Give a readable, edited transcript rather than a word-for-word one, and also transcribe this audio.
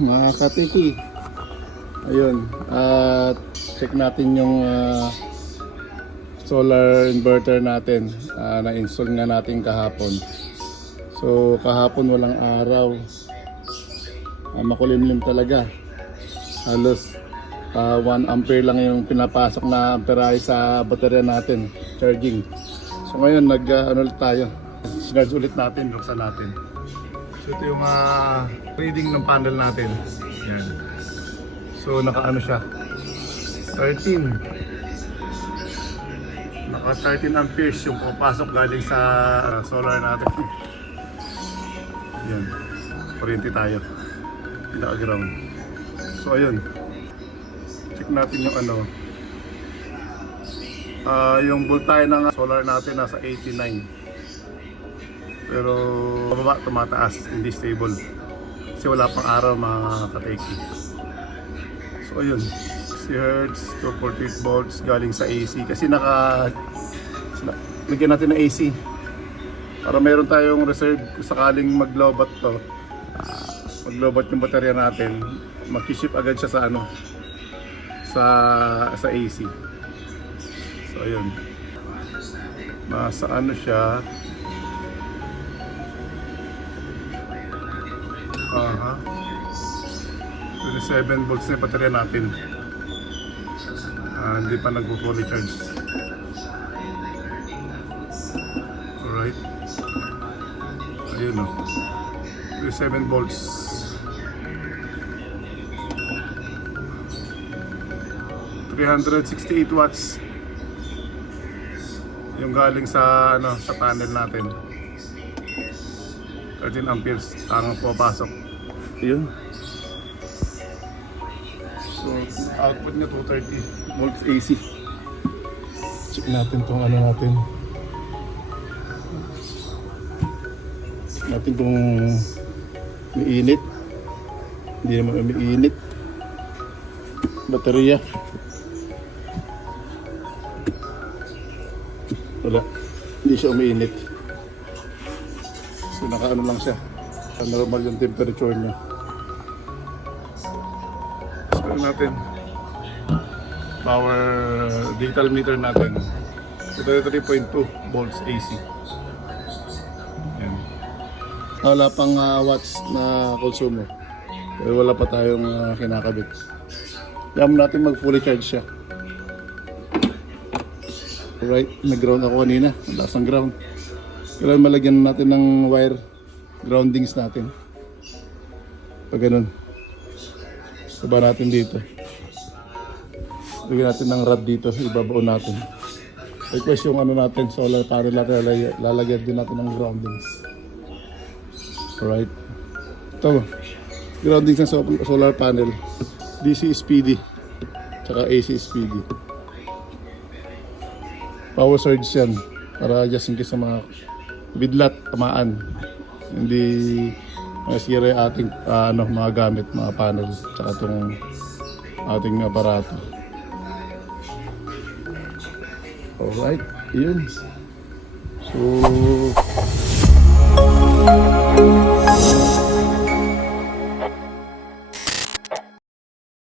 mga katiki. Ayun, at check natin yung solar inverter natin. Na-install nga natin kahapon. So kahapon walang araw. Makulimlim talaga. Halos 1 ampere lang yung pinapasok na amperahe sa baterya natin, charging. So ngayon ano ulit tayo. Sinarge ulit natin, buksan natin. So ito yung reading ng panel natin. Yan. So naka-ano siya, 13. Naka 13 amperes yung papasok galing sa solar natin. Yan. Kuryente tayo. Pinaka-ground. So ayun. Check natin yung yung voltahe ng solar natin nasa 89. Pero pababa, tumataas, hindi stable. Kasi wala pang araw mga kateki. So ayun, 60 Hz, 248 volts galing sa AC. Kasi lagyan natin ng AC para meron tayong reserve kung sakaling maglobat to. Maglobat yung baterya natin, mag-ship agad siya sa sa AC. So ayun, nasa siya. 27 volts na yung baterya natin. Hindi pa nagpo-fully charge. Alright. Ayun 27 volts. $368 watts yung galing sa sa panel natin. 13 amperes ang papasok. Yun. So output niya 230 volts AC. Check natin tong natin. Check natin kung umiinit. Hindi naman umiinit. Baterya. Wala. Hindi siya umiinit. So naka lang siya. Normal yung temperature niya. So natin. Power digital meter natin. 3.2 volts AC. Yan. Wala pang watts na consumer. Pero wala pa tayong kinakabit. Kaya natin mag fully charge siya. Alright, nag-ground ako kanina. Ang lakas ng ground. Kailangan malagyan natin ng wire groundings natin. Pag ganun. Saba natin dito. Lagyan natin ng rod dito. Ibabaon natin. Request yung natin, solar panel natin. Lalagyan din natin ng groundings. Alright. Ito. Groundings ng solar panel. DC SPD. Tsaka AC SPD. Power surge yan. Para just in case sa mga bidlat, tamaan. Hindi masira yung ating mga gamit, mga panel, tsaka itong ating aparato. Alright, yun. So